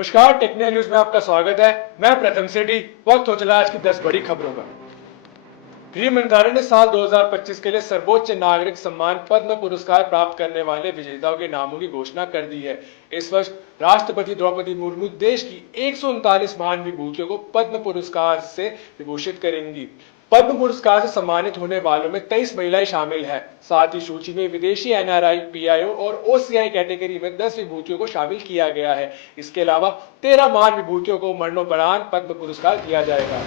नमस्कार, technical news में आपका स्वागत है। मैं प्रथम सेठी। वक्त हो चला आज की 10 बड़ी खबरों का। गृह मंत्रालय ने साल 2025 के लिए सर्वोच्च नागरिक सम्मान पद्म पुरस्कार प्राप्त करने वाले विजेताओं के नामों की घोषणा कर दी है। इस वर्ष राष्ट्रपति द्रौपदी मुर्मू देश की 139 महान विभूतियों को पद्म पुरस्कार से विभूषित करेंगी। पद्म पुरस्कार से सम्मानित होने वालों में 23 महिलाएं शामिल हैं। साथ ही सूची में विदेशी एनआरआई, पीआईओ और ओसीआई कैटेगरी में 10 विभूतियों को शामिल किया गया है। इसके अलावा 13 महान विभूतियों को मरणोपरांत पद्म पुरस्कार दिया जाएगा।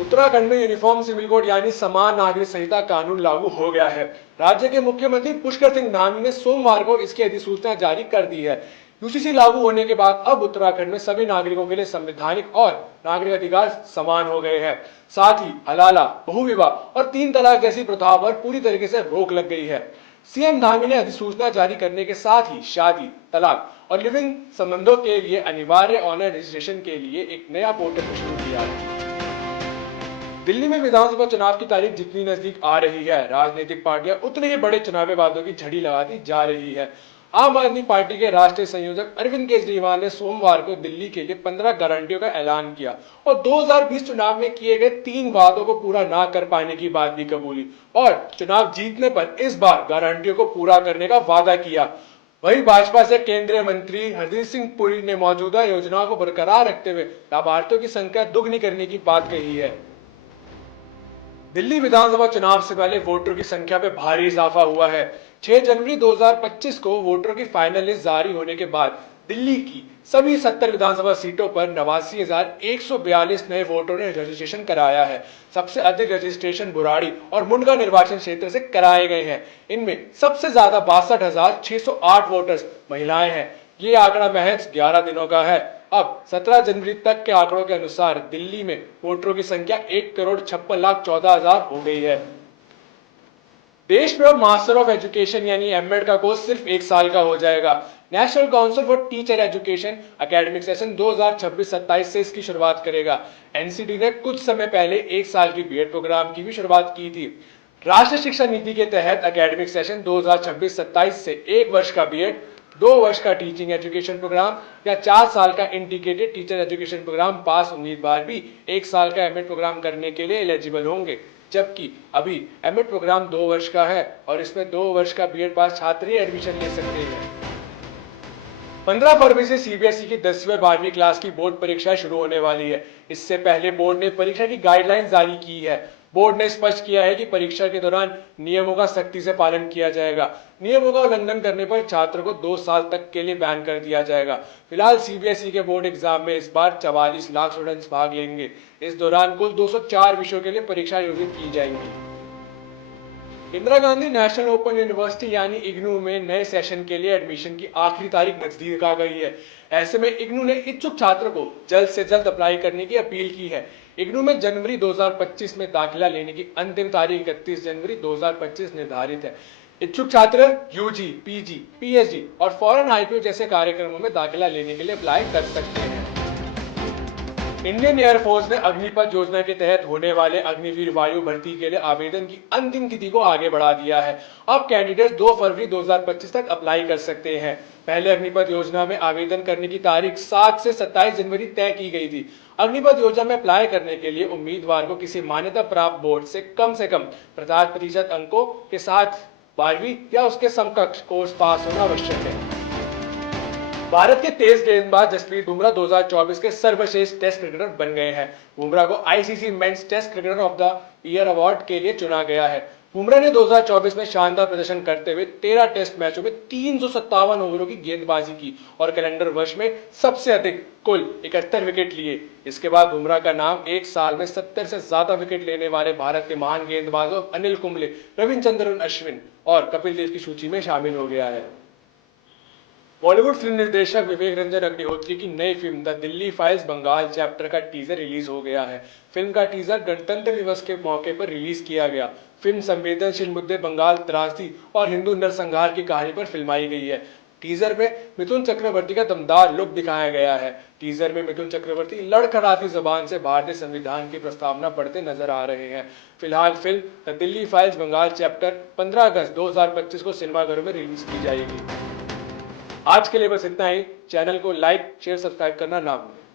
उत्तराखंड में यूनिफॉर्म सिविल कोड यानी समान नागरिक संहिता कानून लागू हो गया है। राज्य के मुख्यमंत्री पुष्कर सिंह धामी ने सोमवार को इसकी अधिसूचना जारी कर दी है। यूसीसी लागू होने के बाद अब उत्तराखंड में सभी नागरिकों के लिए संवैधानिक और नागरिक अधिकार समान हो गए हैं। साथ ही हलाला, बहुविवाह और 3 तलाक जैसी प्रथाओं पर पूरी तरीके से रोक लग गई है। सीएम धामी ने अधिसूचना जारी करने के साथ ही शादी, तलाक और लिविंग संबंधों के लिए अनिवार्य ऑनलाइन रजिस्ट्रेशन के लिए एक नया पोर्टल शुरू किया है। दिल्ली में विधानसभा चुनाव की तारीख जितनी नजदीक आ रही है, राजनीतिक पार्टियां उतने ही बड़े चुनावी वादों की झड़ी लगाती जा रही है। आम आदमी पार्टी के राष्ट्रीय संयोजक अरविंद केजरीवाल ने सोमवार को दिल्ली के लिए 15 गारंटियों का ऐलान किया और 2020 चुनाव में किए गए 3 वादों को पूरा ना कर पाने की बात भी कबूली और चुनाव जीतने पर इस बार गारंटियों को पूरा करने का वादा किया। वहीं भाजपा से केंद्रीय मंत्री हरदीप सिंह पुरी ने मौजूदा योजनाओं को बरकरार रखते हुए लाभार्थियों की संख्या दुगनी करने की बात कही है। दिल्ली विधानसभा चुनाव से पहले वोटरों की संख्या में भारी इजाफा हुआ है। 6 जनवरी 2025 को वोटरों की फाइनल लिस्ट जारी होने के बाद दिल्ली की सभी 70 विधानसभा सीटों पर 89,142 नए वोटरों ने रजिस्ट्रेशन कराया है। सबसे अधिक रजिस्ट्रेशन बुराड़ी और मुंडका निर्वाचन क्षेत्र से कराए गए हैं। इनमें सबसे ज्यादा 62,608 वोटर्स महिलाएं हैं। ये आंकड़ा महज 11 दिनों का है। अब 17 जनवरी तक के आंकड़ों के अनुसार दिल्ली में वोटरों की संख्या 1,56,14,000 हो गई है। देश में अब मास्टर ऑफ एजुकेशन यानी एमएड का कोर्स सिर्फ 1 साल का हो जाएगा। National council for teacher education academic session 2026-27 से इसकी शुरुआत करेगा। एनसीटी ने कुछ समय पहले 1 साल की बीएड प्रोग्राम की भी शुरुआत की थी। राष्ट्रीय शिक्षा नीति के तहत एकेडमिक सेशन 2026-27 से 1 वर्ष का बीएड, 2 वर्ष का टीचिंग एजुकेशन प्रोग्राम या 4 साल का इंटीग्रेटेड टीचर एजुकेशन प्रोग्राम पास उम्मीदवार भी 1 साल का एमएड प्रोग्राम करने के लिए एलिजिबल होंगे, जबकि अभी एमएड प्रोग्राम 2 वर्ष का है और इसमें 2 वर्ष का बीएड पास छात्र ही एडमिशन ले सकते हैं। 15 फरवरी से सीबीएसई की 10वीं और 12वीं क्लास की बोर्ड परीक्षा शुरू होने वाली है। इससे पहले बोर्ड ने परीक्षा की गाइडलाइन जारी की है। बोर्ड ने स्पष्ट किया है कि परीक्षा के दौरान नियमों का सख्ती से पालन किया जाएगा। नियमों का उल्लंघन करने पर छात्र को 2 साल तक के लिए बैन कर दिया जाएगा। फिलहाल सीबीएसई के बोर्ड एग्जाम में इस बार 44 लाख स्टूडेंट्स भाग लेंगे। इस दौरान कुल 204 विषयों के लिए परीक्षा आयोजित की जाएंगी। Indira Gandhi national open university यानी इग्नू में नए सेशन के लिए एडमिशन की आखिरी तारीख नजदीक आ गई है। ऐसे में इग्नू ने इच्छुक छात्रों को जल्द से जल्द अप्लाई करने की अपील की है। इग्नू में जनवरी 2025 में दाखिला लेने की अंतिम तारीख 31 जनवरी 2025 निर्धारित है। इच्छुक छात्र यूजी, पीजी, पीएचडी और फॉरेन आईपीओ जैसे कार्यक्रमों में दाखिला लेने के लिए अप्लाई कर सकते हैं। इंडियन एयरफोर्स ने अग्निपथ योजना के तहत होने वाले अग्निवीर वायु भर्ती के लिए आवेदन की अंतिम तिथि को आगे बढ़ा दिया है। अब कैंडिडेट 2 फरवरी 2025 तक अप्लाई कर सकते हैं। पहले अग्निपथ योजना में आवेदन करने की तारीख 7 से 27 जनवरी तय की गई थी। अग्निपथ योजना में अप्लाई करने के लिए उम्मीदवार को किसी मान्यता प्राप्त बोर्ड से कम 50% अंकों के साथ 12वीं या उसके समकक्ष कोर्स पास होना आवश्यक है। भारत के तेज गेंदबाज जसप्रीत बुमराह 2024 के सर्वश्रेष्ठ टेस्ट क्रिकेटर बन गए हैं। बुमराह को ICC men's test cricketer of the year award के लिए चुना गया है। बुमराह ने 2024 में शानदार प्रदर्शन करते हुए 13 टेस्ट मैचों में 357 ओवरों की गेंदबाजी की और कैलेंडर वर्ष में सबसे अधिक कुल 71 विकेट लिए। इसके बाद बुमराह का नाम 1 साल में 70 से ज्यादा विकेट लेने वाले भारत के महान गेंदबाजों अनिल कुंबले, रविचंद्रन अश्विन और कपिल देव की सूची में शामिल हो गया है। बॉलीवुड फिल्म निर्देशक विवेक रंजन अग्निहोत्री की नई film the Delhi files Bengal chapter का टीजर रिलीज हो गया है। फिल्म का टीजर गणतंत्र दिवस के मौके पर रिलीज किया गया। फिल्म संवेदनशील मुद्दे, बंगाल त्रासदी और हिंदू नरसंहार की कहानी पर फिल्माई गई है। टीजर में मिथुन चक्रवर्ती का दमदार लुक दिखाया गया है। टीजर में मिथुन चक्रवर्ती लड़खड़ाती जुबान से भारतीय संविधान की प्रस्तावना पढ़ते नजर आ रहे हैं। फिलहाल film the Delhi files Bengal chapter 15 अगस्त 2025 को सिनेमाघरों में रिलीज की जाएगी। आज के लिए बस इतना ही। चैनल को लाइक शेयर सब्सक्राइब करना ना भूलें।